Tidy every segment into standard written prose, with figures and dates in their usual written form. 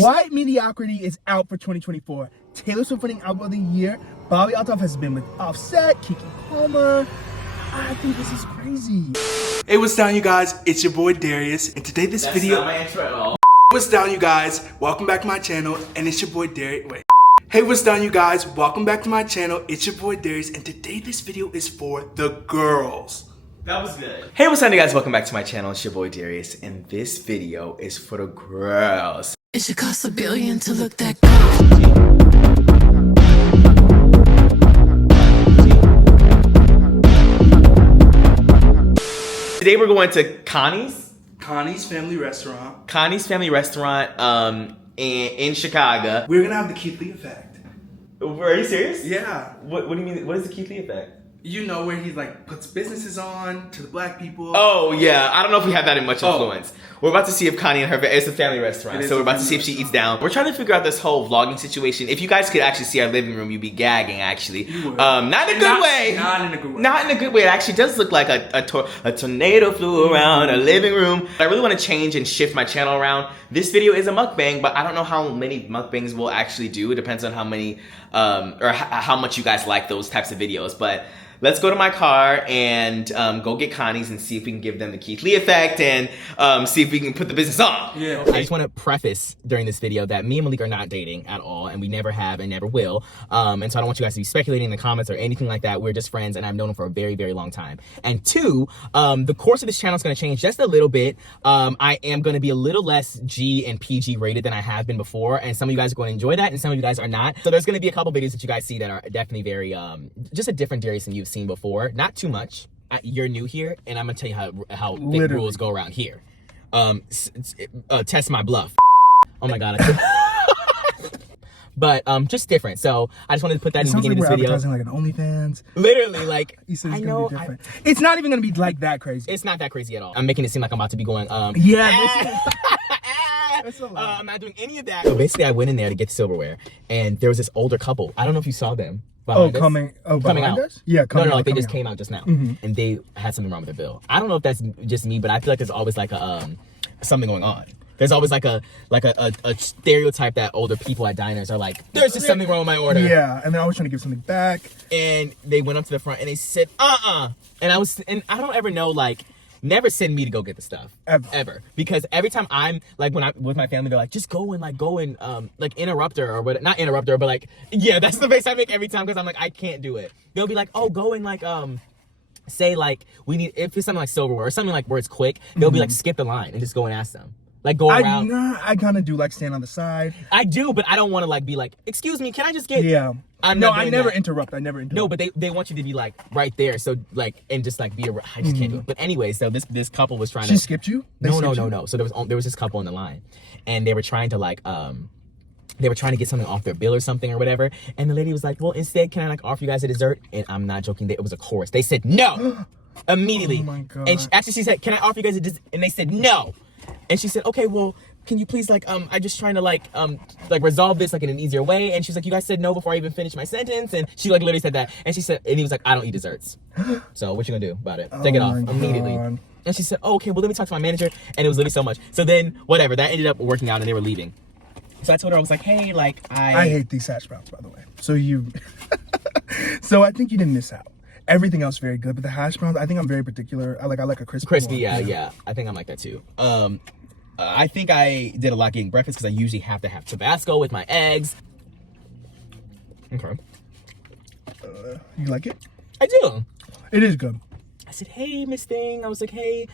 White Mediocrity is out for 2024. Taylor Swift winning album of the year. Bobby Altoff has been with Offset, Keke Palmer. I think this is crazy. Hey, what's down, you guys? It's your boy Darius, and today this video. That's not my intro at all. What's down, you guys? Welcome back to my channel, and it's your boy Darius. Wait. Hey, what's down, you guys? Welcome back to my channel. It's your boy Darius, and today this video is for the girls. That was good. Hey, what's up, you guys? Welcome back to my channel. It's your boy Darius, and this video is for the girls. It should cost $1 billion to look that good. Today we're going to Connie's Family Restaurant. Connie's Family Restaurant in Chicago. We're gonna have the Keith Lee effect. Are you serious? Yeah. What do you mean? What is the Keith Lee effect? You know, where he like puts businesses on to the black people. Oh yeah, I don't know if we have that in much influence. We're about to see if Connie and her, it's a family restaurant, so we're about to see if she eats down. We're trying to figure out this whole vlogging situation. If you guys could actually see our living room, you'd be gagging actually. You would. Not in a good way. Not in a good way. Not in a good way. It actually does look like a tornado flew around a living room. I really want to change and shift my channel around. This video is a mukbang, but I don't know how many mukbangs we'll actually do. It depends on how many, or how much you guys like those types of videos, but let's go to my car and go get Connie's and see if we can give them the Keith Lee effect and see if we can put the business on. Yeah. I just want to preface during this video that me and Malik are not dating at all, and we never have and never will. And so I don't want you guys to be speculating in the comments or anything like that. We're just friends, and I've known him for a very, very long time. And two, the course of this channel is going to change just a little bit. I am going to be a little less G and PG rated than I have been before, and some of you guys are going to enjoy that, and some of you guys are not. So there's going to be a couple videos that you guys see that are definitely very, just a different Darius than you've seen before. Not too much. You're new here, and I'm gonna tell you how big rules go around here. Test my bluff. Oh my god. But just different. So I just wanted to put that in the beginning of this video. Advertising like an OnlyFans. Literally, like I know. Be different. It's not even gonna be like that crazy. It's not that crazy at all. I'm making it seem like I'm about to be going. Yeah. I'm not doing any of that. So basically, I went in there to get silverware, and there was this older couple. I don't know if you saw them. Coming out. Us? Yeah, no, like they just came out just now, and they had something wrong with their bill. I don't know if that's just me, but I feel like there's always like a something going on. There's always like a stereotype that older people at diners are like, there's just something wrong with my order. Yeah, and they're always trying to give something back. And they went up to the front and they said, and I don't ever know, like, never send me to go get the stuff ever, because every time I'm like, when I'm with my family, they're like, just go and like interrupt her, or what, not interrupt her, but like, yeah, that's the face I make every time, because I'm like, I can't do it. They'll be like, oh, go and like say like, we need, if it's something like silverware or something like where it's quick, they'll be like, skip the line and just go and ask them. Like, go around. I kind of do like stand on the side. I do, but I don't want to like be like, excuse me, can I just get? Yeah. I never interrupt. No, but they want you to be like right there, so like, and just like be. I just can't do it. But anyway, so this couple was trying to. She skipped you? No. So there was this couple in the line, and they were trying to like they were trying to get something off their bill or something or whatever, and the lady was like, well, instead, can I like offer you guys a dessert? And I'm not joking. It was a chorus. They said no immediately. Oh my god. And she said, can I offer you guys a dessert? And they said no. And she said, okay, well, can you please I'm just trying to like resolve this like in an easier way. And she's like, you guys said no before I even finished my sentence. And she like literally said that. And he was like, I don't eat desserts. So what you gonna do about it? Take it off immediately. And she said, oh, okay, well, let me talk to my manager. And it was literally so much. So then whatever, that ended up working out and they were leaving. So I told her, I was like, hey, like I hate these hash browns, by the way. So so I think you didn't miss out. Everything else very good, but the hash browns, I think I'm very particular. I like a crispy one. Yeah. I think I'm like that too. I think I did a lot getting breakfast because I usually have to have Tabasco with my eggs. Okay. You like it? I do. It is good. I said, hey, Miss Thing. I was like, hey.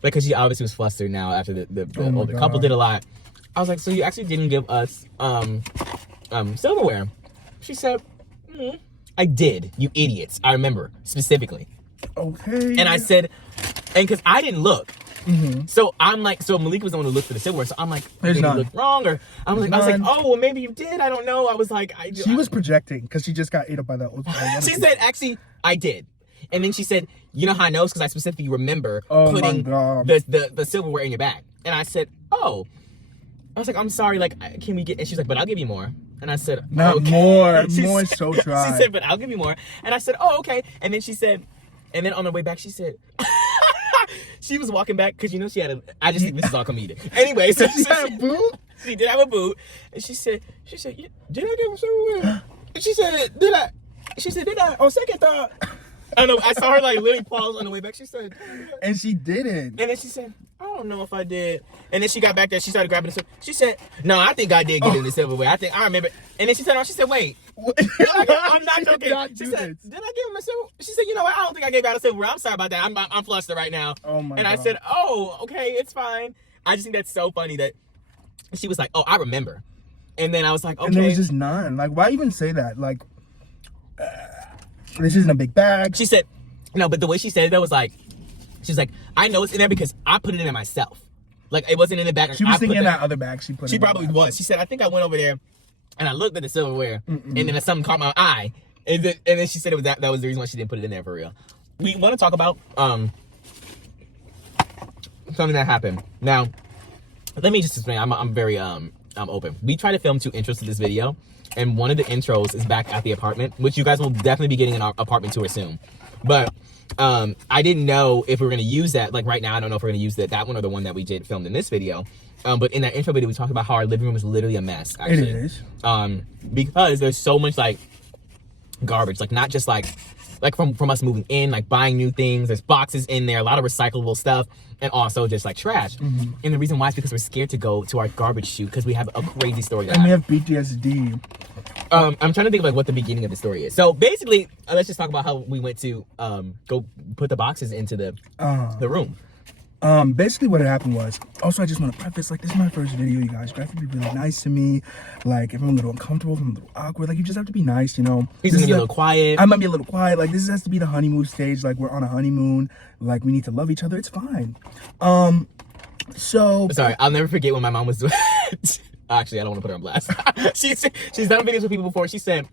Because she obviously was flustered now after the older couple did a lot. I was like, so you actually didn't give us silverware? She said, I did, you idiots. I remember specifically. Okay. And I said, and because I didn't look. So I'm like, so Malik was the one who looked for the silverware. So I'm like, maybe you looked wrong, or I was like, oh, well, maybe you did. I don't know. I was like, she was projecting because she just got ate up by that. She said, actually, I did. And then she said, you know how I know? Because I specifically remember putting the silverware in your bag. And I said, oh. I was like, I'm sorry, like, can we get, and she's like, but I'll give you more. And I said, not okay. More is so dry. She said, but I'll give you more. And I said, oh, okay. And then she said, and then on the way back, she said, she was walking back because she had I just think this is all comedic. Anyway, so she had a boot. She did have a boot, and she said, did I give him silverware? And she said, did I? She said, did I? On second thought. I don't know. I saw her like literally pause on the way back. She said, and she didn't. And then she said, I don't know if I did. And then she got back there. She started grabbing the silverware. She said, no, I think I did get in the silverware. I remember. And then she said, wait. I'm not joking. She said, did I give him a silverware? She said, you know what? I don't think I gave out a silverware. I'm sorry about that. I'm flustered right now. Oh my God. I said, oh, okay, it's fine. I just think that's so funny that she was like, oh, I remember. And then I was like, okay. And there was just none. Like, why even say that? Like, this isn't a big bag. She said, no, but the way she said it, that was like, she's like, I know it's in there because I put it in there myself. Like, it wasn't in the bag. She was thinking in that other bag she put it in. She probably was. She said, I think I went over there and I looked at the silverware and then something caught my eye. And then she said it was that was the reason why she didn't put it in there for real. We want to talk about something that happened. Now, let me just explain. I'm very open. We try to film 2 intros to this video, and one of the intros is back at the apartment, which you guys will definitely be getting an apartment tour soon. But I didn't know if we were going to use that. Like right now, I don't know if we're going to use that one or the one that we did filmed in this video. But in that intro video, we talked about how our living room is literally a mess. Actually. It is. Because there's so much like garbage, like not just like from us moving in, like buying new things. There's boxes in there, a lot of recyclable stuff, and also just like trash. And the reason why is because we're scared to go to our garbage chute because we have a crazy story. And we have PTSD. I'm trying to think of like what the beginning of the story is. So basically, let's just talk about how we went to go put the boxes into the room. Basically what had happened was, also I just want to preface, like, this is my first video, you guys. You have to be really nice to me. Like, if I'm a little uncomfortable, if I'm a little awkward, like, you just have to be nice, you know. He's gonna be a little quiet. I might be a little quiet. Like, this has to be the honeymoon stage. Like, we're on a honeymoon. Like, we need to love each other. It's fine. So sorry, I'll never forget when my mom was doing actually, I don't want to put her on blast. she's done videos with people before. She said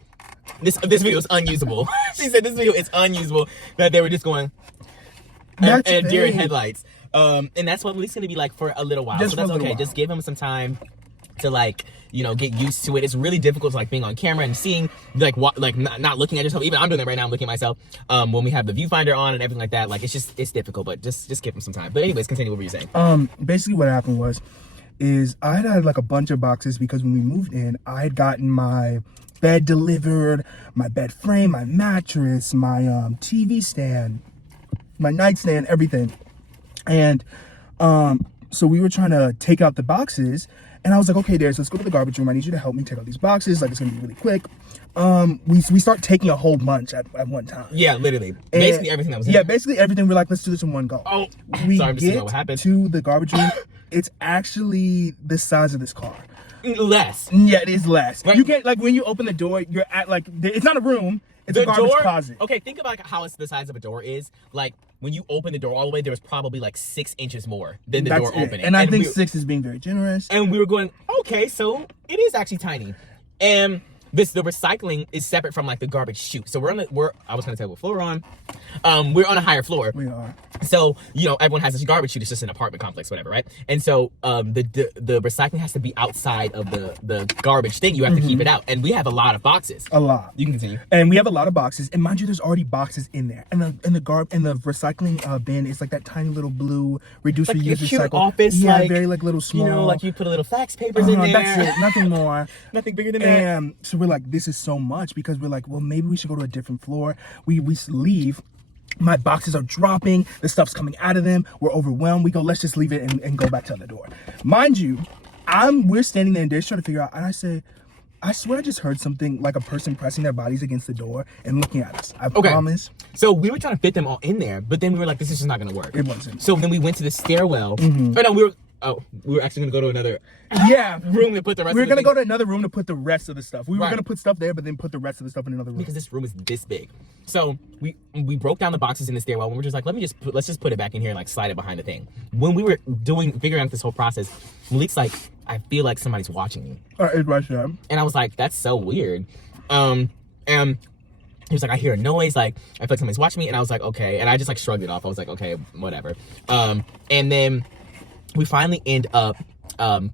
this video is unusable. She said this video is unusable, that they were just going and deer in headlights. And that's what Malik's gonna be like for a little while. So that's okay. Just give him some time to like, you know, get used to it. It's really difficult to like being on camera and seeing like what, like not looking at yourself. Even I'm doing that right now. I'm looking at myself. When we have the viewfinder on and everything like that, like it's difficult. But just give him some time. But anyways, continue what were you saying? Basically what happened is I had like a bunch of boxes because when we moved in, I had gotten my bed delivered, my bed frame, my mattress, my TV stand, my nightstand, everything. And so we were trying to take out the boxes, and I was like, okay, Darius, let's go to the garbage room. I need you to help me take out these boxes. Like, it's gonna be really quick. We start taking a whole bunch at one time. Yeah, literally. Basically everything that was in there. Basically everything. We're like, let's do this in one go. Oh, we sorry, I'm just get what happened. to the garbage room. It's actually the size of this car. Less. Yeah, it is less. Right. You can't, like, when you open the door, you're at, like, it's not a room. It's a garbage closet. Okay, think about like how it's the size of a door is. Like, when you open the door all the way, there was probably like 6 inches more than the door opening. And I think 6 is being very generous. And we were going, okay, so it is actually tiny. And the recycling is separate from like the garbage chute. So I was gonna tell you what floor we're on. We're on a higher floor. We are. So, you know, everyone has this garbage chute. It's just an apartment complex, whatever, right? And so the recycling has to be outside of the garbage thing. You have to keep it out. And we have a lot of boxes. A lot. You can continue. And we have a lot of boxes. And mind you, there's already boxes in there. And the recycling bin is like that tiny little blue reduce, like reuse, recycle. Office, yeah, like, very like little small. You know, like you put a little fax papers in there. That's it. Nothing more. Nothing bigger than that. And so we're like, this is so much, because we're like, well, maybe we should go to a different floor. We leave. My boxes are dropping. The stuff's coming out of them. We're overwhelmed. We go, let's just leave it and go back to the door. Mind you, we're standing there and they're trying to figure out. And I say, I swear I just heard something like a person pressing their bodies against the door and looking at us. I promise. So we were trying to fit them all in there, but then we were like, this is just not going to work. It wasn't. So then we went to the stairwell. Oh, we were actually going to go to another room to put the rest of the We were going to go to another room to put the rest of the stuff. We were going to put stuff there, but then put the rest of the stuff in another room. Because this room is this big. So we broke down the boxes in the stairwell, and we were just like, let's just put it back in here and like slide it behind the thing. When we were figuring out this whole process, Malik's like, I feel like somebody's watching me. It's right there. And I was like, that's so weird. And he was like, I hear a noise, like I feel like somebody's watching me. And I was like, okay. And I just like shrugged it off. I was like, okay, whatever. And then we finally end up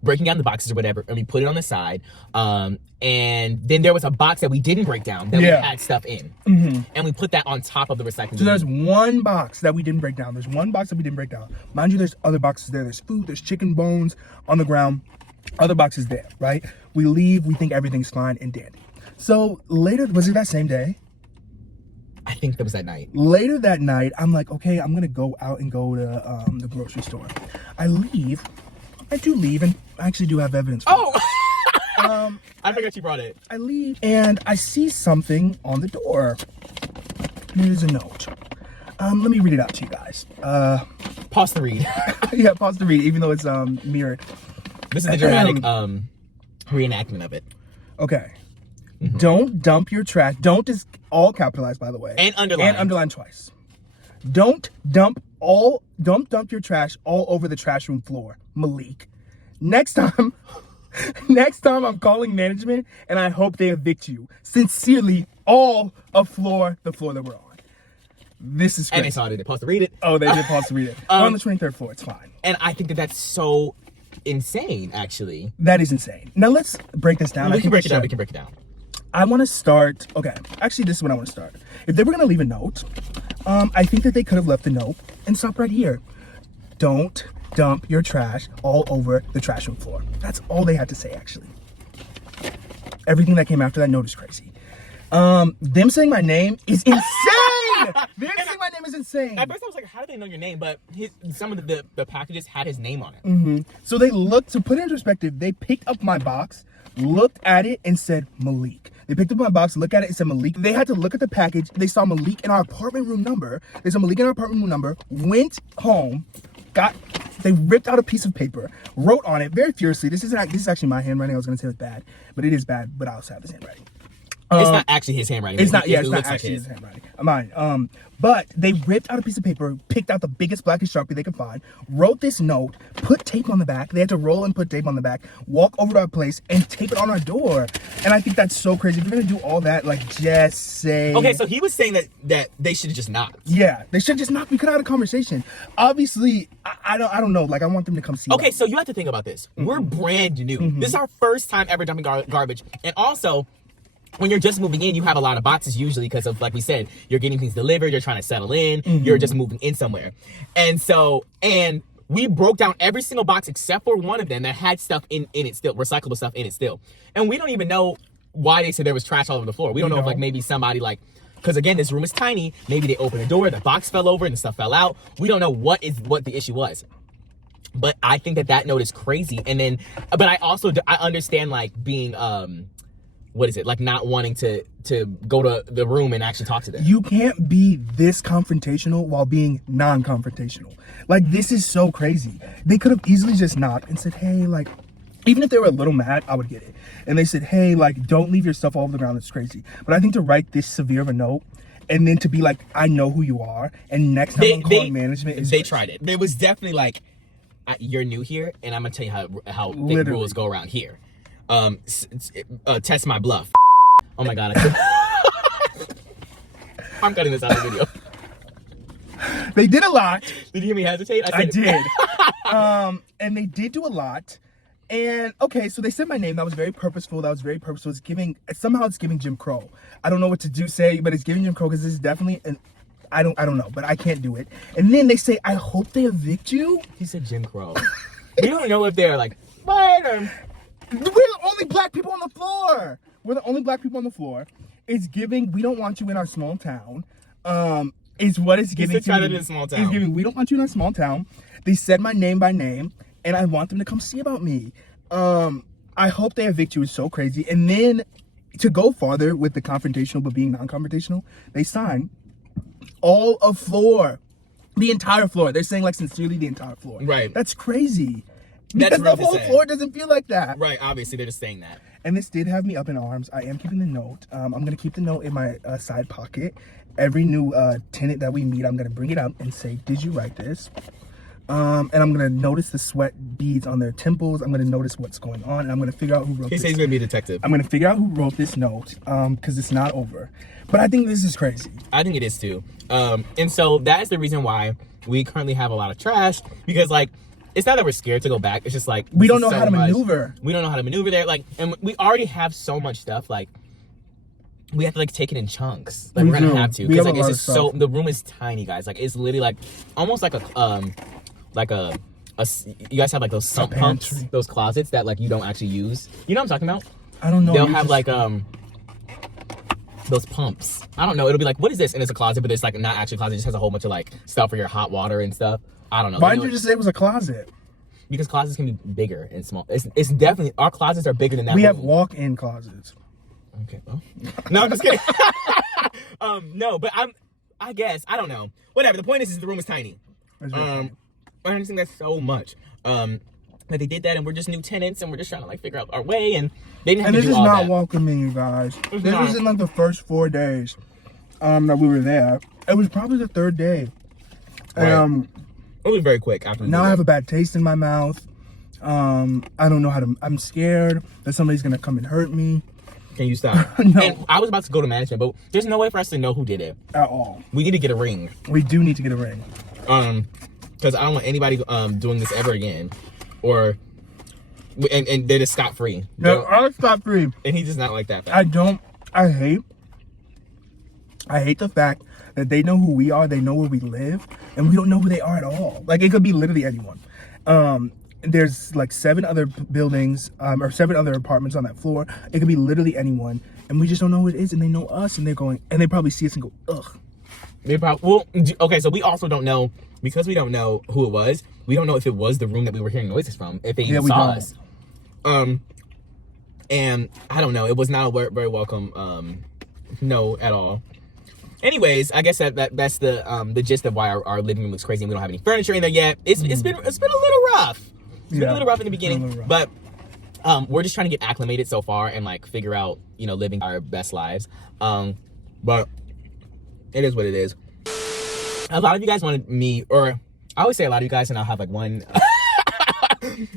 breaking down the boxes or whatever, and we put it on the side. And then there was a box that we didn't break down that we had stuff in. And we put that on top of the recycling. So there's one box that we didn't break down. There's one box that we didn't break down. Mind you, there's other boxes there. There's food, there's chicken bones on the ground. Other boxes there, right? We leave, we think everything's fine and dandy. So later, was it that same day? I think that was that night. Later that night, I'm like, okay, I'm gonna go out and go to the grocery store. I leave. I do leave, and I actually do have evidence for it. I forgot you brought it. I leave, and I see something on the door. And it is a note. Let me read it out to you guys. Pause the read. Yeah, pause the read, even though it's mirrored. This is the dramatic reenactment of it. Okay. Don't dump your trash. Don't is all capitalized, by the way. And underlined. And underlined twice. Don't dump your trash all over the trash room floor, Malik. Next time I'm calling management, and I hope they evict you. Sincerely, all of the floor that we're on. This is crazy. And they saw it. They paused to read it. Oh, they did pause to read it. We're on the 23rd floor. It's fine. And I think that that's so insane, actually. That is insane. Now let's break this down. We can break it down. I want to start. Okay, actually, this is what I want to start. If they were going to leave a note, I think that they could have left a note and stopped right here. Don't dump your trash all over the trash room floor. That's all they had to say, actually. Everything that came after that note is crazy. Them saying my name is insane. Them saying my name is insane. At first I was like, how do they know your name? But some of the packages had his name on it. So they looked, to put it in perspective, they picked up my box, looked at it, and said Malik. They picked up my box, looked at it, and said Malik. They had to look at the package. They saw Malik in our apartment room number. Went home, they ripped out a piece of paper, wrote on it very furiously. This is actually my handwriting. I was gonna say it was bad, but it is bad. But I also have this handwriting. It's not actually his handwriting. It's not like actually his handwriting. Mine. But they ripped out a piece of paper, picked out the biggest blackest Sharpie they could find, wrote this note, put tape on the back. They had to roll and put tape on the back, walk over to our place, and tape it on our door. And I think that's so crazy. If you're gonna do all that, like, just say. Okay, so he was saying that they should have just knocked. Yeah, they should have just knocked. We could have had a conversation. Obviously, I don't know. Like, I want them to come see. Okay, so you have to think about this. We're brand new. This is our first time ever dumping garbage, and also, when you're just moving in, you have a lot of boxes usually because of, like we said, you're getting things delivered, you're trying to settle in, you're just moving in somewhere. And we broke down every single box except for one of them that had stuff in it still, recyclable stuff in it still. And we don't even know why they said there was trash all over the floor. We don't know if, like, maybe somebody, like, because again, this room is tiny, maybe they opened the door, the box fell over and the stuff fell out. We don't know what the issue was. But I think that note is crazy. And then, but I understand, like, being, what is it, like, not wanting to go to the room and actually talk to them. You can't be this confrontational while being non-confrontational. Like, this is so crazy. They could have easily just knocked and said, hey, like, even if they were a little mad, I would get it. And they said, hey, like, don't leave your stuff all over the ground. It's crazy. But I think to write this severe of a note and then to be like, I know who you are, and next time I'm calling management is they tried it. It was definitely like, you're new here, and I'm gonna tell you how big rules go around here. Test my bluff. Oh my god, I'm cutting this out of the video. They did a lot. Did you hear me hesitate? I did. And they did do a lot. And okay, so they said my name. That was very purposeful. It's giving Jim Crow. I don't know what to say, but it's giving Jim Crow because this is definitely I don't know, but I can't do it. And then they say, I hope they evict you. He said Jim Crow. We don't know if they're like, what? We're the only black people on the floor. It's giving, we don't want you in our small town. Is what it's giving to me. In a small town. It's giving, we don't want you in our small town. They said my name by name, and I want them to come see about me. I hope they evict you is so crazy. And then to go farther with the confrontational but being non-confrontational, they sign all of floor. The entire floor. They're saying, like, sincerely the entire floor. Right. That's crazy. That's because the whole floor doesn't feel like that. Right, obviously, they're just saying that. And this did have me up in arms. I am keeping the note. I'm going to keep the note in my side pocket. Every new tenant that we meet, I'm going to bring it out and say, did you write this? And I'm going to notice the sweat beads on their temples. I'm going to notice what's going on. And I'm going to figure out who wrote this. He says he's going to be a detective. I'm going to figure out who wrote this note because it's not over. But I think this is crazy. I think it is too. And so that is the reason why we currently have a lot of trash, because, like, it's not that we're scared to go back. It's just like we don't know how to maneuver. We don't know how to maneuver there. Like, and we already have so much stuff. Like, we have to like take it in chunks. Like, we're gonna have to because like it's just so. The room is tiny, guys. Like, it's literally like almost like a you guys have like those sump pumps, those closets that like you don't actually use. You know what I'm talking about? I don't know. They'll have like those pumps. I don't know. It'll be like, what is this? And it's a closet, but it's like not actually a closet. It just has a whole bunch of like stuff for your hot water and stuff. I don't know. Why didn't you just say it was a closet? Because closets can be bigger and small. It's definitely, our closets are bigger than that. We have walk-in closets. Okay, well. No, I'm just kidding. No, but I guess, I don't know. Whatever. The point is the room is tiny. I just think that's so much. That they did that, and we're just new tenants, and we're just trying to like figure out our way, and they didn't have to do all that. And this is not welcoming, you guys. This was in like the first 4 days that we were there. It was probably the 3rd day. Right. It was very quick after. Now I have a bad taste in my mouth. I don't know how to. I'm scared that somebody's gonna come and hurt me. Can you stop? No. And I was about to go to management, but there's no way for us to know who did it At all. We need to get a ring. We do need to get a ring. Because I don't want anybody doing this ever again, or and they're just scot free. No, I'm scot free. And he's just not like that. I hate the fact that they know who we are, they know where we live, and we don't know who they are at all. Like, it could be literally anyone. There's like 7 other buildings, or 7 other apartments on that floor. It could be literally anyone, and we just don't know who it is, and they know us, and they're going, and they probably see us and go, ugh. They probably, well, okay, so we also don't know, because we don't know who it was, we don't know if it was the room that we were hearing noises from, if they even saw us. And I don't know, it was not a very welcome, no, at all. Anyways, I guess that's the gist of why our living room looks crazy and we don't have any furniture in there yet. It's been a little rough. It's been a little rough in the beginning, but we're just trying to get acclimated so far and like figure out, living our best lives. But it is what it is. A lot of you guys wanted me, or I always say a lot of you guys, and I'll have like one.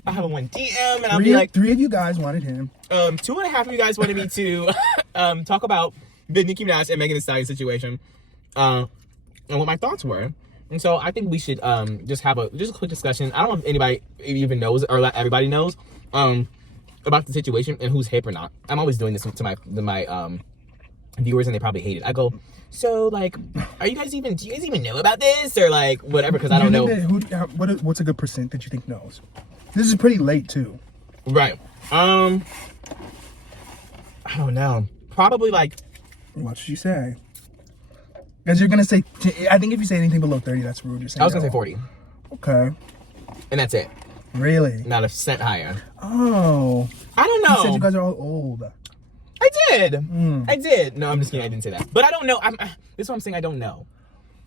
I have a one DM, and I'll be like, 3 of you guys wanted him. 2.5 of you guys wanted me to talk about the Nicki Minaj and Megan Thee Stallion situation, and what my thoughts were. And so I think we should just have a quick discussion. I don't know if anybody even knows, or everybody knows, about the situation and who's hip or not. I'm always doing this to my viewers, and they probably hate it. I go, so like, do you guys even know about this, or like whatever? Because I don't know. What's a good percent that you think knows? This is pretty late too. Right. I don't know. Probably like. What should you say? Because you're gonna say. I think if you say anything below 30, that's rude. I was gonna say 40. Okay. And that's it. Really? Not a cent higher. Oh. I don't know. You said you guys are all old. I did. I did. No, I'm just kidding. I didn't say that. But I don't know. This is what I'm saying. I don't know.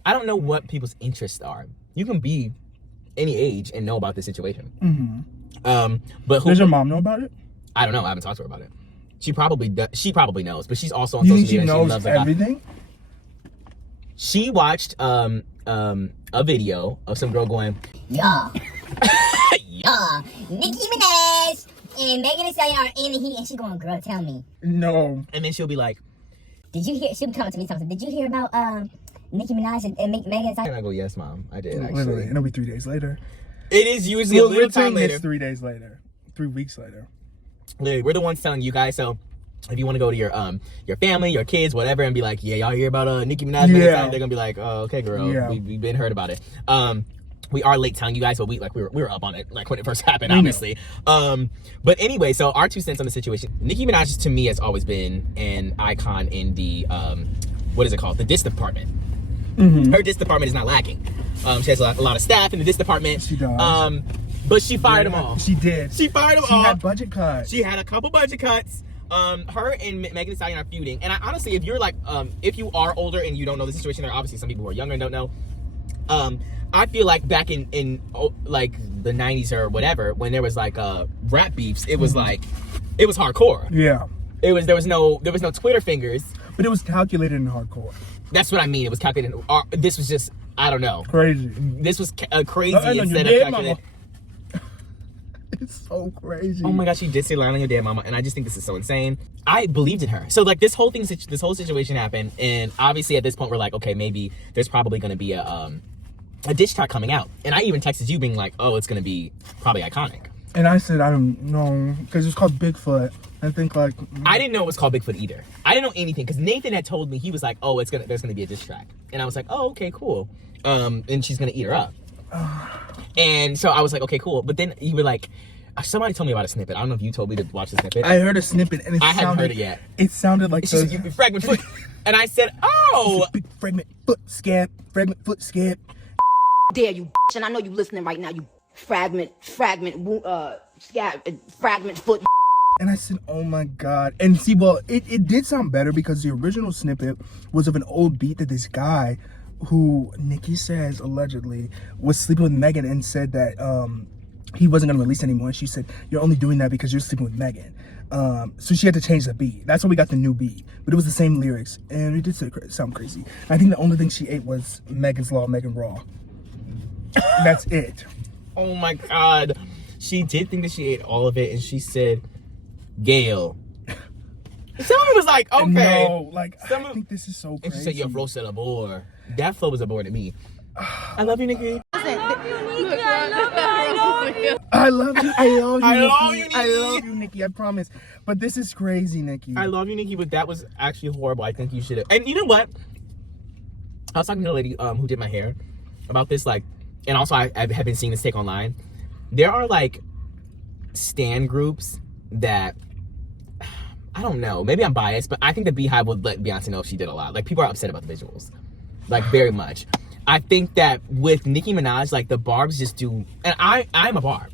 I don't know what people's interests are. You can be any age and know about this situation. But does your mom know about it? I don't know. I haven't talked to her about it. She probably does. She probably knows, but she's also on social media. She knows everything. She watched a video of some girl going, yeah, Nicki Minaj and Megan Thee Stallion are in the heat, and she going, girl, tell me. No. And then she'll be like, did you hear? She'll be coming to me something. Did you hear about Nicki Minaj and Megan Thee Stallion? And I go, yes, mom, I did actually. Literally, and it'll be 3 days later. It is usually a little time later. It's 3 days later, 3 weeks later. Literally, we're the ones telling you guys. So if you want to go to your family, your kids, whatever, and be like, yeah, y'all hear about Nicki Minaj? Yeah. They're gonna be like, oh, okay, girl, yeah. We've been heard about it. We are late telling you guys, but we were up on it like when it first happened, obviously. But anyway, so our 2 cents on the situation. Nicki Minaj to me has always been an icon in the what is it called? The diss department. Her diss department is not lacking. She has a lot of staff in the diss department. She does. But she fired them all. She did. She fired them all. She had budget cuts. She had a couple budget cuts. Her and Megan Thee Stallion are feuding. And I honestly, if you're like, if you are older and you don't know the situation, there are obviously some people who are younger and don't know. I feel like back in like the 90s or whatever, when there was like rap beefs, it was like, it was hardcore. Yeah. There was no Twitter fingers. But it was calculated in hardcore. That's what I mean. It was calculated. This was just, I don't know. Crazy. This was crazy instead of calculated. It's so crazy. Oh my gosh, she did say lying on your dead mama, and I just think this is so insane. I believed in her. So like this whole situation happened, and obviously at this point we're like, okay, maybe there's probably going to be a a diss track coming out. And I even texted you being like, oh, it's gonna be probably iconic. And I said, I don't know, because it's called Bigfoot. I think like... I didn't know it was called Bigfoot either. I didn't know anything, because Nathan had told me, he was like, oh, there's gonna be a diss track. And I was like, oh, okay, cool. And she's gonna eat her up. And so I was like, okay, cool. But then you were like, somebody told me about a snippet. I don't know if you told me to watch the snippet. I heard a snippet, and I hadn't heard it yet. It sounded like... It's just fragment foot. And I said, oh! Big fragment foot scamp. Fragment foot scamp. Dare you, and I know you listening right now, you fragment foot. And I said, oh my God. And see, well, it did sound better because the original snippet was of an old beat that this guy, who Nicki says allegedly was sleeping with Megan, and said that he wasn't going to release anymore. And she said, you're only doing that because you're sleeping with Megan. So she had to change the beat. That's when we got the new beat. But it was the same lyrics. And it did sound crazy. I think the only thing she ate was Megan's Law, Megan Raw. That's it. Oh my God. She did think that she ate all of it, and she said, Gail. Someone was like, okay. No, like, I think this is so crazy. And she said, you're roasted a bore. That flow was a bore to me. I love you, Nicki. I love you, Nicki. I love you, Nicki. I promise. But this is crazy, Nicki. I love you, Nicki, but that was actually horrible. I think you should have. And you know what? I was talking to a lady who did my hair about this, like, and also I have been seeing this take online. There are like stan groups that, I don't know, maybe I'm biased, but I think the Beehive would let Beyonce know if she did a lot. Like, people are upset about the visuals, like, very much. I think that with Nicki Minaj, like, the Barbs just do, and I'm a Barb.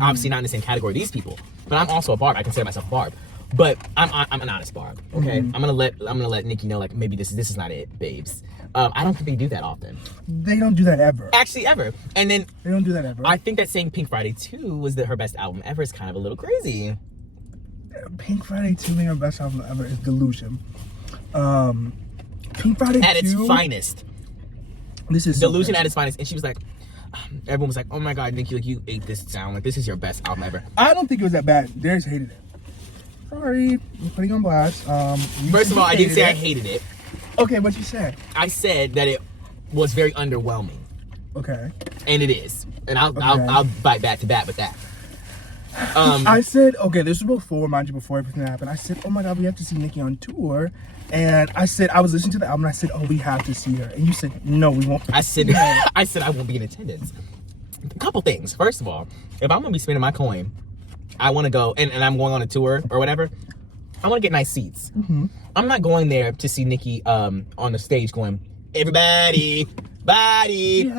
Obviously not in the same category these people, but I'm also a Barb. I consider myself a Barb, but I'm an honest Barb. Okay, I'm gonna let Nicki know, like, maybe this is not it, babes. I don't think they do that often. They don't do that ever. Actually, ever. And then they don't do that ever. I think that saying Pink Friday 2 was her best album ever is kind of a little crazy. Pink Friday 2 being her best album ever is delusion. Pink Friday 2 at its finest. This is delusion at its finest. And she was like, everyone was like, oh my God, Nicki, like, you ate this down. Like, this is your best album ever. I don't think it was that bad. Darius hated it. Sorry, I'm putting on blast. First of all, I didn't say I hated it. Okay, what you said? I said that it was very underwhelming. Okay. And it is. And I'll bite back to bat with that. I said, okay, this was before everything happened. I said, oh my God, we have to see Nicki on tour. And I said, I was listening to the album, and I said, oh, we have to see her. And you said, no, we won't. I said I won't be in attendance. A couple things. First of all, if I'm gonna be spending my coin, I want to go, and I'm going on a tour or whatever, I want to get nice seats. I'm not going there to see Nicki on the stage going, everybody, body,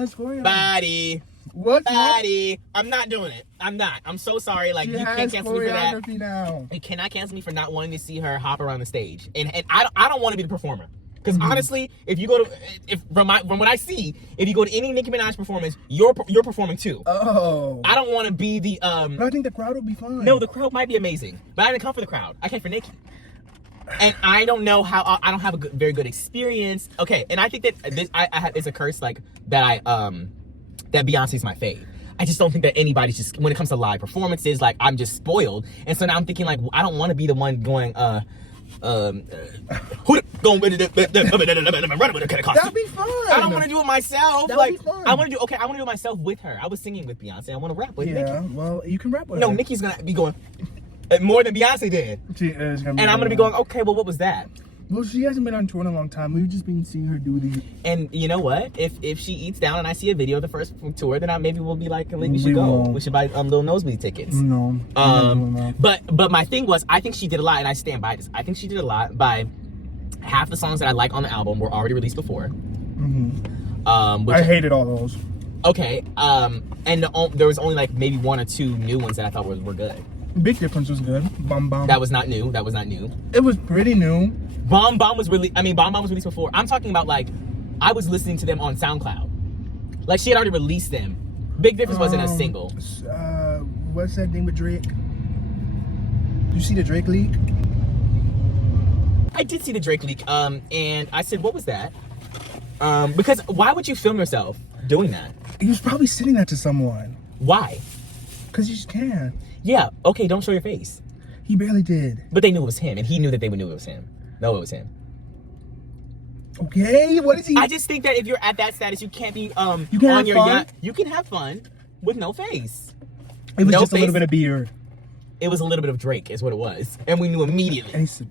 body, body. I'm not doing it. I'm not. I'm so sorry. Like, you can't cancel me for that. Now. You cannot cancel me for not wanting to see her hop around the stage. And I don't want to be the performer. Because honestly, if you go to, from what I see, if you go to any Nicki Minaj performance, you're performing too. Oh. I don't want to be the But I think the crowd will be fine. No, the crowd might be amazing, but I didn't come for the crowd. I came for Nicki. And I don't know how, I don't have a very good experience. Okay, and I think that this, I have, it's a curse, like, that that Beyonce's my fave. I just don't think that anybody's just, when it comes to live performances, like, I'm just spoiled. And so now I'm thinking, like, I don't want to be the one going, That'd be fun. I don't want to do it myself. That'd be fun. I want to do it myself with her. I was singing with Beyonce. I want to rap with Nicki. Yeah, well, you can rap with her. her. No, Nicki's going to be going more than Beyonce did. And I'm going to be going, okay, well, what was that? Well, she hasn't been on tour in a long time. We've just been seeing her do the... And you know what? If she eats down and I see a video of the first tour, then maybe we'll be like, we should go. We should buy little nosebleed tickets. No. But my thing was, I think she did a lot, and I stand by this. I think she did a lot by half the songs that I like on the album were already released before. I hated all those. Okay. And there was only like maybe one or two new ones that I thought were good. Big Difference was good. Bomb Bomb. That was not new. It was pretty new. Bomb Bomb was released before. I'm talking about, like, I was listening to them on SoundCloud. Like, she had already released them. Big Difference wasn't a single. What's that thing with Drake? Did you see the Drake leak? I did see the Drake leak. And I said, what was that? Because why would you film yourself doing that? He was probably sending that to someone. Why? Because you just can. Yeah, okay, don't show your face. He barely did. But they knew it was him, and he knew that they would know it was him. No, it was him. Okay, what is he? I just think that if you're at that status, you can't be You can on have your fun? yacht. You can have fun with no face. It was No just a face. little bit of beard. It was a little bit of Drake, is what it was, and we knew immediately. And he said,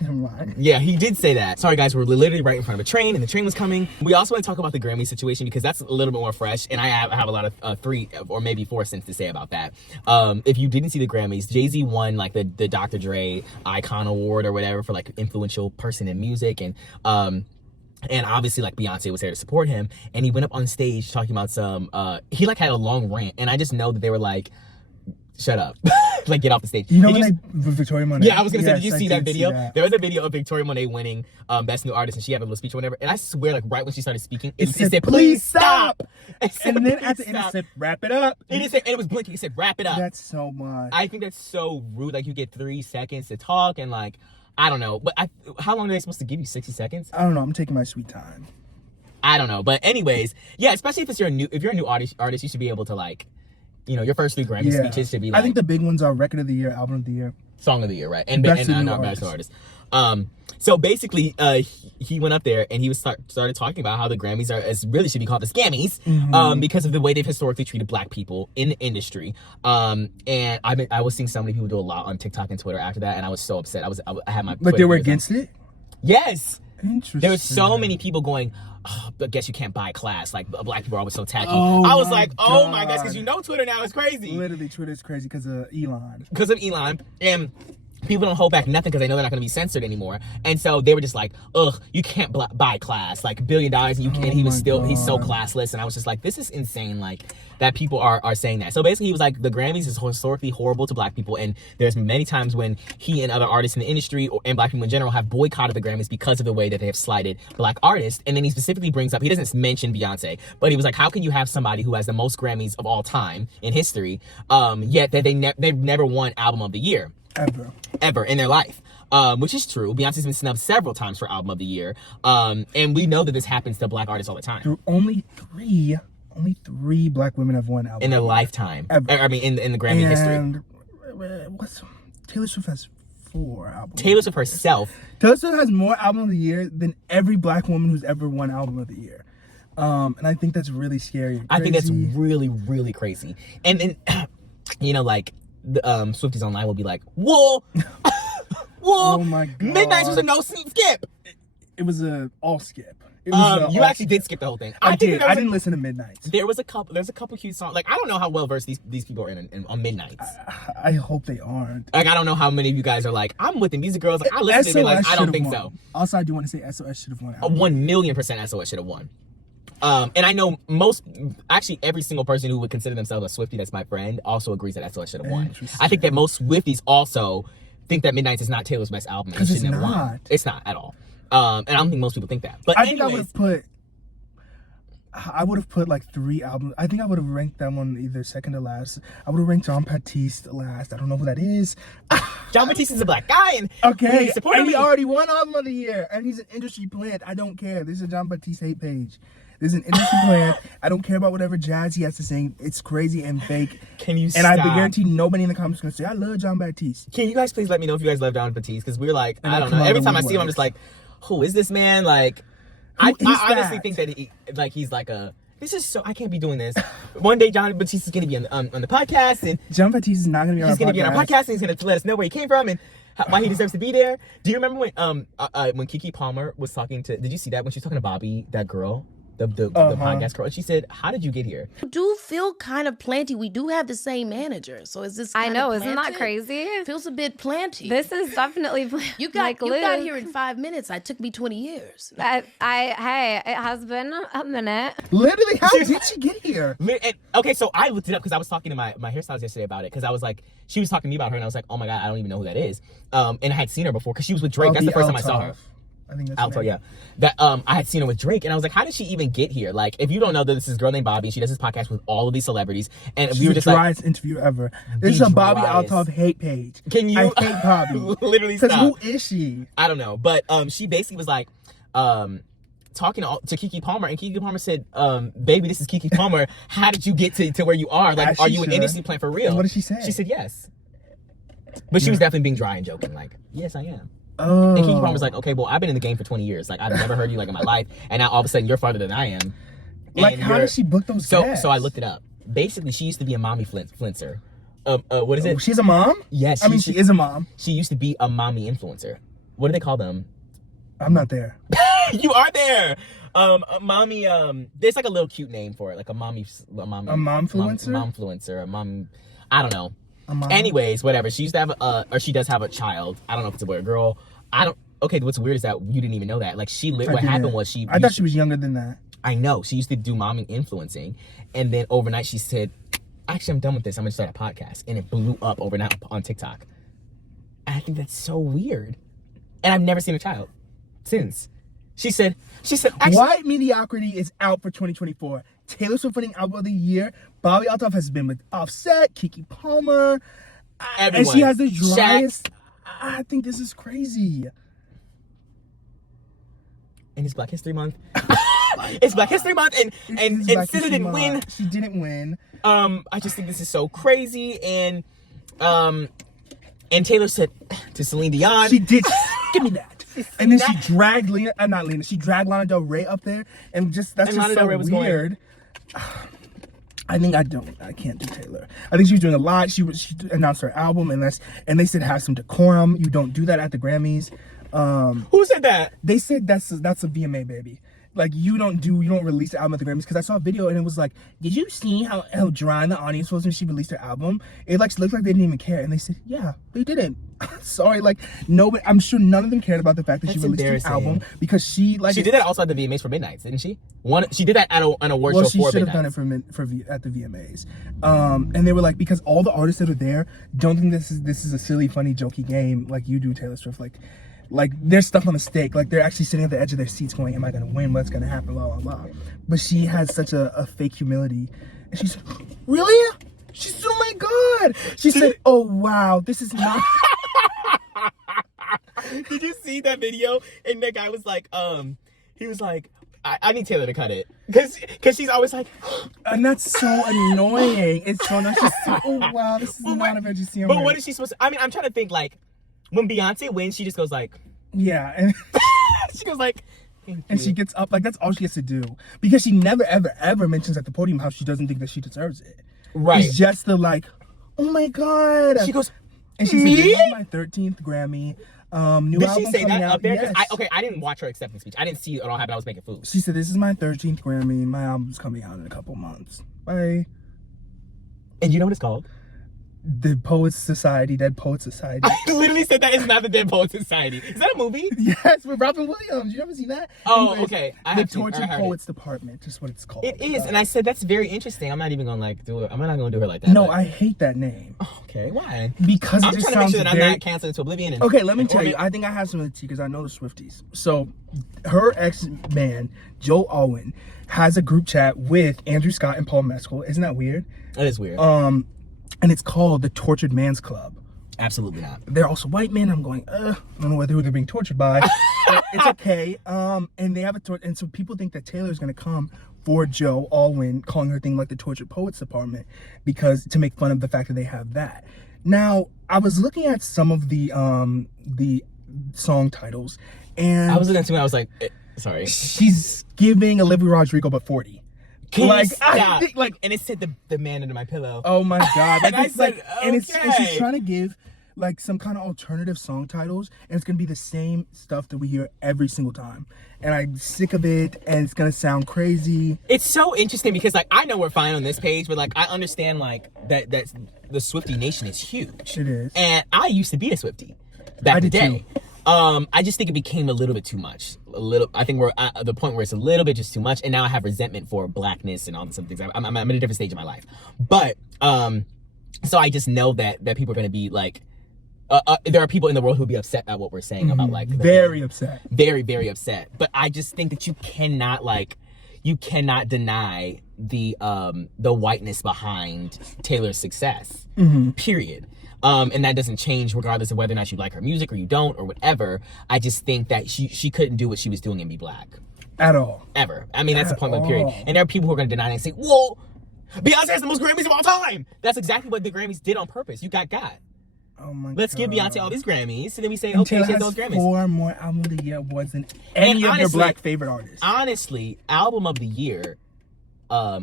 never mind. Yeah, he did say that. Sorry guys, we're literally right in front of a train and the train was coming. We also want to talk about the Grammy situation because that's a little bit more fresh and I have a lot of 3 or maybe 4 cents to say about that. If you didn't see the Grammys, Jay-Z won like the Dr. Dre Icon Award or whatever for like influential person in music, and obviously like Beyonce was there to support him, and he went up on stage talking about some he like had a long rant, and I just know that they were like, shut up. Like, get off the stage. You know with Victoria Monet? Yeah, I was gonna say, Yes, did you I see that video? that. There was a video of Victoria Monet winning Best New Artist, and she had a little speech or whatever. And I swear, like right when she started speaking, it said, "Please stop." And then at the end it said, "Wrap it up." It didn't say, and it was blinking. It said, "Wrap it up." That's so much. I think that's so rude. Like, you get 3 seconds to talk, and like, I don't know. But how long are they supposed to give you? 60 seconds? I don't know. I'm taking my sweet time. I don't know. But anyways, yeah. Especially if you're a new artist, you should be able to like, you know, your first 3 Grammy speeches should be like, I think the big ones are Record of the Year, Album of the Year, Song of the Year, right? And Best New Best New Artist. So basically, he went up there and he started talking about how the Grammys really should be called the Scammys, because of the way they've historically treated Black people in the industry. And I was seeing so many people do a lot on TikTok and Twitter after that, and I was so upset. I had my. but Twitter they were videos against it. Yes. Interesting. There was so many people going, oh, I guess you can't buy class. Like, Black people are always so tacky. Oh I was my like, oh my gosh, God. because you know Twitter now is crazy. Literally, Twitter is crazy because of Elon. Because of Elon, and people don't hold back nothing because they know they're not going to be censored anymore. And so they were just like, ugh, you can't buy class, like $1 billion, and you can't. He's so classless. And I was just like, this is insane, like that people are saying that. So basically he was like, the Grammys is historically horrible to Black people, and there's many times when he and other artists in the industry and Black people in general have boycotted the Grammys because of the way that they have slighted Black artists. And then he specifically brings up, he doesn't mention Beyonce, but he was like, how can you have somebody who has the most Grammys of all time in history, yet that they've never won Album of the Year ever in their life? Which is true. Beyonce's been snubbed several times for Album of the Year, and we know that this happens to Black artists all the time. Only three Black women have won album in their lifetime. Ever. I mean, in the Grammy history. And Taylor Swift has 4 albums. Taylor Swift herself. Taylor Swift has more Album of the Year than every Black woman who's ever won Album of the Year. And I think that's really scary. I think that's really, really crazy. And you know, like the Swifties online will be like, whoa, whoa, Oh my God. Midnights was a no skip. It was a all skip. It was You actually did skip the whole thing. I did. There was I didn't listen to Midnights. There's a couple cute songs. Like, I don't know how well versed these people are in on Midnights. I hope they aren't. Like, I don't know how many of you guys are like, I'm with the music girls. Like, I listen to Midnights. I don't think so. Also, I do want to say SOS should have won. 1,000,000% SOS should have won. And I know actually every single person who would consider themselves a Swiftie that's my friend also agrees that SOS should have won. I think that most Swifties also think that Midnights is not Taylor's best album. Because it's shouldn't have won. not. It's not at all. And I don't think most people think that. But I think I would have put like 3 albums. I think I would have ranked them on either second to last. I would have ranked John Baptiste last. I don't know who that is. John Baptiste is a Black guy, and okay, and he me. already won Album of the Year, and he's an industry plant. I don't care. This is a John Baptiste hate page. This is an industry plant. I don't care about whatever jazz he has to sing. It's crazy and fake. Can you And I stop? guarantee nobody in the comments is gonna say I love John Baptiste. Can you guys please let me know if you guys love John Baptiste? Because we're like, And I I don't come know. out Every of time I the see him, I'm just woodworks. like, who is this man? Like, I is honestly that? think that he's like this is so, I can't be doing this. One day John Baptiste is going to be on the podcast, and John Baptiste is not gonna be on he's going to be on our podcast, and he's going to let us know where he came from and why he deserves to be there. Do you remember when Keke Palmer was talking to? Did you see that when she was talking to Bobby, that girl, the podcast girl? And she said, "How did you get here?" You do feel kind of planty. We do have the same manager, so is this? I kinda know, isn't that planted? crazy? Feels a bit planty. This is definitely you got like you got Liz. here in 5 minutes. It took me 20 years. Hey, it has been a minute. Literally, how did she get here? And, okay, so I looked it up because I was talking to my hairstylist yesterday about it, because I was like, she was talking to me about her, and I was like, oh my God, I don't even know who that is. And I had seen her before because she was with Drake. That's the first time I saw her. I think that's Alto, yeah. That I had seen her with Drake, and I was like, how did she even get here? Like, if you don't know that this is a girl named Bobby, she does this podcast with all of these celebrities, and She's we were the just like, driest interview ever. This is a Bobby driest. Altov hate page. Can you I hate Bobby. literally Because stop? who is she? I don't know, but she basically was like, talking to Keke Palmer, and Keke Palmer said, baby, this is Keke Palmer. How did you get to where you are? Like, As are she you an should. industry plant for real? And what did she say? She said yes. But she was definitely being dry and joking, like, yes, I am. And Keke Palmer's like, okay, well, I've been in the game for 20 years. Like, I've never heard you like in my life, and now all of a sudden you're farther than I am. Like, how does she book those guests? So I looked it up. Basically, she used to be a mommy flincer. What is it? She's a mom? Yes. I mean, she is a mom. She used to be a mommy influencer. What do they call them? I'm not there. You are there. A mommy. There's like a little cute name for it, like a momfluencer. Momfluencer. A mom. I don't know. Anyways, whatever. She used to have or she does have a child. I don't know if it's a boy or girl. Okay, what's weird is that you didn't even know that. Like, what happened was I thought she was younger than that. I know. She used to do mommy influencing, and then overnight she said, actually, I'm done with this. I'm gonna start a podcast, and it blew up overnight on TikTok. And I think that's so weird, and I've never seen a child since. She said, actually, White mediocrity is out for 2024. Taylor Swift winning album of the year. Bobby Altoff has been with Offset, Keke Palmer, everyone. and she has the driest. I think this is crazy. And it's Black History Month. It's Black History Month, and Scissor didn't win. She didn't win. I just think this is so crazy, and Taylor said to Celine Dion, She did. Give me that. And then she dragged She dragged Lana Del Rey up there, and that's just Lana Del Rey was weird. I can't do Taylor. I think she was doing a lot. She announced her album, and they said have some decorum. You don't do that at the Grammys. Who said that? They said that's a VMA, baby. Like, you don't release the album at the Grammys, because I saw a video and it was like, did you see how dry the audience was when she released her album? It like looked like they didn't even care, and they said, yeah, they didn't. Sorry, like, nobody. I'm sure none of them cared about the fact that she released an album, because she did that also at the VMAs for Midnights, didn't she? She did that at an award show for Midnights. Well, she should have done it at the VMAs. And they were like, because all the artists that are there don't think this is a silly, funny, jokey game like you do, Taylor Swift. Like there's stuff on the stake. Like, they're actually sitting at the edge of their seats going, am I going to win? What's going to happen? Blah, blah, blah. But she has such a fake humility. And she's, really? She said, oh my God. She said, oh, wow, this is not. Did you see that video? And that guy was like, he was like, I need Taylor to cut it. Because she's always like. And that's so annoying. It's so nice. She's so, oh, wow, this is not a vegetarian. But what is she supposed to, I mean, I'm trying to think, like, when Beyonce wins, she just goes like, yeah, and she goes like, and she gets up, like, that's all she has to do, because she never ever mentions at the podium how she doesn't think that she deserves it. Right. It's just the like, oh my God. She goes, and she said, this is my 13th Grammy. New Did album she say coming that out. up there? Yes. I didn't watch her acceptance speech. I didn't see it all happen. I was making food. She said, this is my 13th Grammy. My album's coming out in a couple months. Bye. And you know what it's called? The Poets Society, Dead Poets Society. I literally said that it's not the Dead Poets Society. Is that a movie? Yes, with Robin Williams. You ever seen that? Oh, Anyways, okay. The Tortured Poets Department, just what it's called. It is, and I said that's very interesting. I'm not even gonna like do it. I'm not gonna do her like that. No, but... I hate that name. Okay, why? Because it I'm just trying to make sounds sure that very... I'm not canceled into oblivion. And, okay, let me tell you. I think I have some of the tea because I know the Swifties. So, her ex-man, Joe Alwyn, has a group chat with Andrew Scott and Paul Mescal. Isn't that weird? That is weird. And it's called the Tortured Man's Club. Absolutely not. They're also white men. I'm going, I don't know who they're being tortured by. But it's okay. And they have and so people think that Taylor's gonna come for Joe Alwyn, calling her thing like the Tortured Poets Department, because to make fun of the fact that they have that. Now, I was looking at some of the song titles, and I was looking at two and I was like, sorry. She's giving Olivia Rodrigo but 40. Like, I think, like, and it said the man under my pillow. Oh my God! Like, And I it's said, like, and she's trying to give like some kind of alternative song titles, and it's gonna be the same stuff that we hear every single time. And I'm sick of it, and it's gonna sound crazy. It's so interesting because like I know we're fine on this page, but like I understand like that the Swiftie Nation is huge. It is, and I used to be a Swiftie back in the day. Too. I just think it became a little bit too much. I think we're at the point where it's a little bit just too much, and now I have resentment for blackness and all these other things. I'm at a different stage in my life, but so I just know that people are going to be like, there are people in the world who'll be upset at what we're saying about like very upset, very upset. But I just think that you cannot deny the whiteness behind Taylor's success. Period. And that doesn't change regardless of whether or not you like her music or you don't or whatever. I just think that she couldn't do what she was doing and be black. At all. Ever. I mean, that's the point of the period. And there are people who are going to deny it and say, well, Beyonce has the most Grammys of all time. That's exactly what the Grammys did on purpose. You got. Oh my god. Let's give Beyonce all these Grammys, so then we say, And okay, Taylor she has has those Grammys. 4 more Album of the Year awards than any of your black favorite artists. Honestly, Album of the Year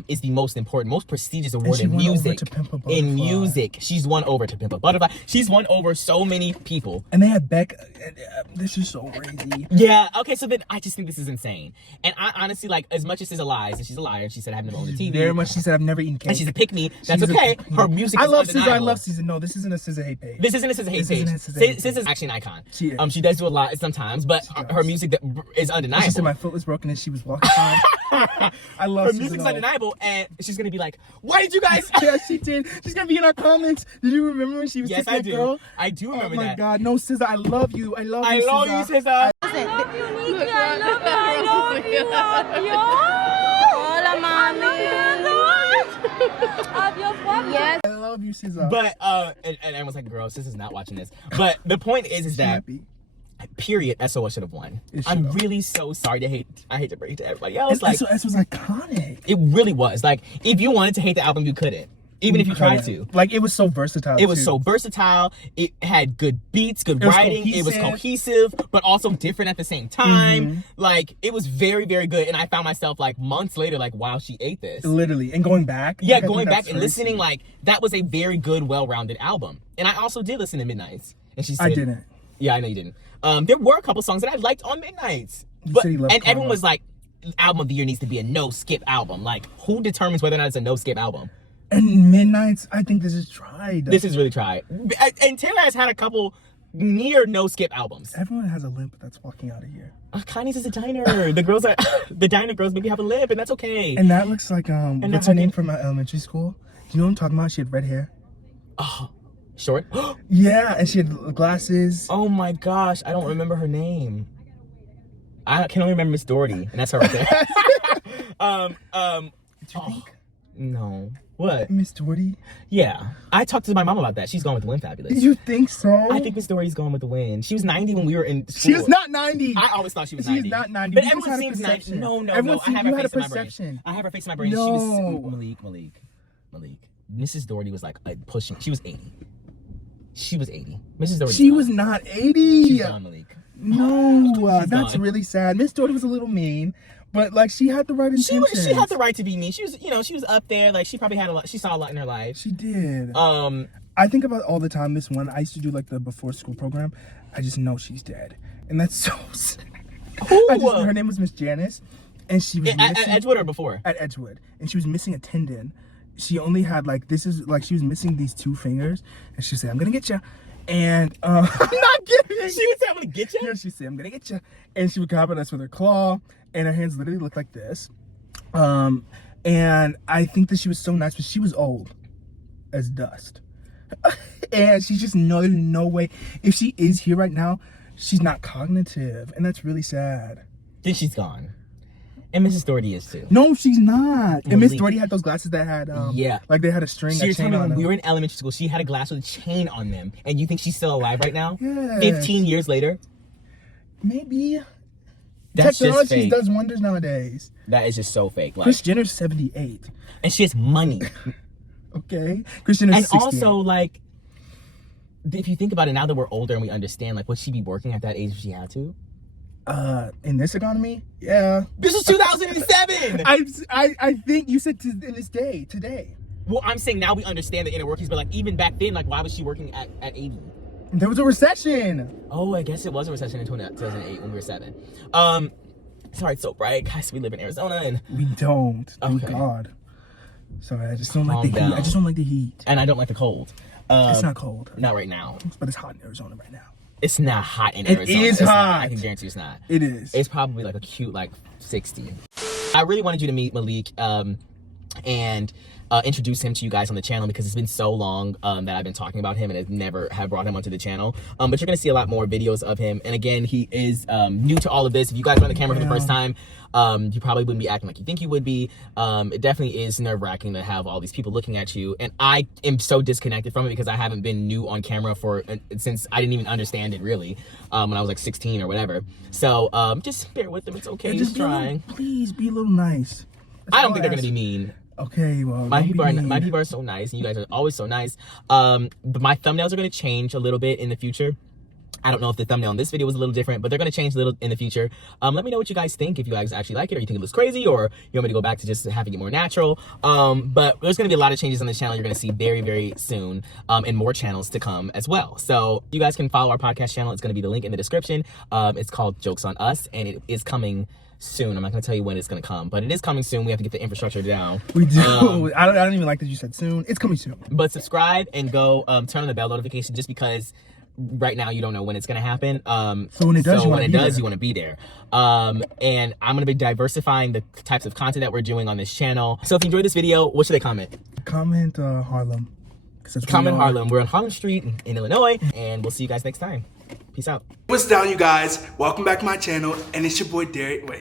is the most important, most prestigious award she in won over music. to Pimp a In Butterfly. music, she's won over to Pimp a Butterfly. She's won over so many people. And they had Beck. This is so crazy. Yeah, okay, so then I just think this is insane. And I honestly, like, as much as she's a liar, and she's a liar, she said I have never owned a TV. Very much. She said I've never eaten cake. And she's a pick-me. That's She's a okay. pick-me. Her music I is love SZA. I undeniable. love SZA. No, this isn't a SZA hate page. This isn't a SZA hate This page. isn't a SZA hate SZA's page. actually an icon. She is. She does do a lot sometimes, but her music that is undeniable. She said my foot was broken and she was walking on. I love her SZA, music's though. undeniable, and she's gonna be like, "Why did you guys?" Yeah, she did. She's gonna be in our comments. Did you remember when she was Yes, kissing I that do. girl? I do remember Oh my that. god, no, SZA, I love you. I love you, love SZA. you, SZA. Hola, mami. Yes. I love you, SZA. But and everyone's like, "Girl, SZA's not watching this." But the point is that. Happy. Period. SOS should have won. It I'm should've. really so sorry to hate. I hate to break it to everybody else. And Like, SOS was iconic. it really was. Like, if you wanted to hate the album, you couldn't. Even if you tried to. Like, it was so versatile. It was too. so versatile. It had good beats, good It was writing. It was cohesive, but also different at the same time. Like, it was very, very good. And I found myself, like, months later, like, wow, she ate this. Literally. And going back. Yeah, like, I going think back that's and crazy. listening, like, that was a very good, well-rounded album. And I also did listen to Midnights. And she said, I didn't. Yeah, I know you didn't. There were a couple songs that I liked on Midnights. You But, said you loved and everyone Karma. was like, album of the year needs to be a no-skip album. Like, who determines whether or not it's a no-skip album? And Midnights, I think this is tried. This is really tried. And Taylor has had a couple near no-skip albums. Everyone has a limp that's walking out of here. Kanye's is a diner. The girls are, the diner girls maybe have a lip, and that's okay. And that looks like, what's they're her name fucking- from elementary school? Do you know what I'm talking about? She had red hair. Short. Yeah, and she had glasses. Oh my gosh, I don't remember her name. I can only remember Miss Doherty, and that's her right there. Do you think? No. What? Miss Doherty? Yeah. I talked to my mom about that. She's gone with the wind fabulous. You think so? I think Miss Doherty's gone with the wind. She was 90 when we were in school. She was not 90. I always thought she was She 90. is not 90. But You just everyone had a seems 90. perception. No, Everyone I seemed- have you her had a face in my brain. perception. I have her face in my brain. No. She was Malik. Mrs. Doherty was like pushing. She was 80. She was 80. Mrs. Doherty. She was not 80. She's gone, Malik. No, She's that's gone. really sad. Miss Doherty was a little mean, but like she had the right She intentions. had the right to be mean. She was, she was up there. Like, she probably had a lot. She saw a lot in her life. She did. Um, I think about all the time this one. I used to do like the before school program. I just know she's dead, and that's so sad. Who? Her name was Miss Janice, and she was At missing, Edgewood or before? at Edgewood, and she was missing a tendon. She only had she was missing these 2 fingers, and she said, "I'm gonna get you," and I'm not kidding. She would say, "I'm gonna get you." Yeah, she'd say, "I'm gonna get you," and she would come at us with her claw, and her hands literally looked like this. And I think that she was so nice, but she was old as dust, and she's just there's no way. If she is here right now, she's not cognitive, and that's really sad. Then she's gone. And Mrs. Doherty is too. No, she's not. And Miss Malik. Doherty had those glasses that had, Yeah. like they had a string. So you're telling me on when them. we were in elementary school, she had a glass with a chain on them, and you think she's still alive right now? Yes. 15 years later? Maybe. That's just Technology fake. does wonders nowadays. That is just so fake. Like, Kris Jenner's 78. and she has money. Okay, Kris Jenner's And 68. also, like, if you think about it, now that we're older and we understand, like, would she be working at that age if she had to? in this economy, yeah. This is 2007! I think you said in this day, today. Well, I'm saying now we understand the inner workings, but, like, even back then, like, why was she working at 80? There was a recession. Oh, I guess it was a recession in 2008 when we were 7. Sorry, it's so bright. Guys, we live in Arizona, and We don't. Thank Okay. God. Sorry, I just don't Calm like the heat. down. I just don't like the heat. I don't like the cold. It's not cold, Not right now. but it's hot in Arizona right now. It's not hot in It Arizona. is It's not. hot. I can guarantee it's not. It is. It's probably like a cute, like 60. I really wanted you to meet Malik and introduce him to you guys on the channel because it's been so long that I've been talking about him and have never have brought him onto the channel. But you're gonna see a lot more videos of him. And again, he is new to all of this. If you guys are on the camera for the first time, you probably wouldn't be acting like you think you would be. It definitely is nerve-wracking to have all these people looking at you. And I am so disconnected from it because I haven't been new on camera since I didn't even understand it really when I was like 16 or whatever. So just bear with him. It's okay. And He's just be a little- trying. please be a little nice. That's I don't all think they're gonna ask. be mean. Okay, well, my don't be mean. people are so nice, and you guys are always so nice. But my thumbnails are gonna change a little bit in the future. I don't know if the thumbnail on this video was a little different, but they're going to change a little in the future. Let me know what you guys think, if you guys actually like it, or you think it looks crazy, or you want me to go back to just having it more natural. But there's going to be a lot of changes on this channel you're going to see very, very soon, and more channels to come as well. So you guys can follow our podcast channel. It's going to be the link in the description. It's called Jokes on Us, and it is coming soon. I'm not going to tell you when it's going to come, but it is coming soon. We have to get the infrastructure down. We do. I don't even like that you said soon. It's coming soon. But subscribe and go turn on the bell notification, just because right now you don't know when it's gonna happen. So when it does, you want to be there. And I'm gonna be diversifying the types of content that we're doing on this channel. So if you enjoyed this video, what should they comment? Comment Harlem. Comment Harlem. We're on Harlem Street in Illinois, and we'll see you guys next time. Peace out. What's down, you guys? Welcome back to my channel, and it's your boy Darius. Wait.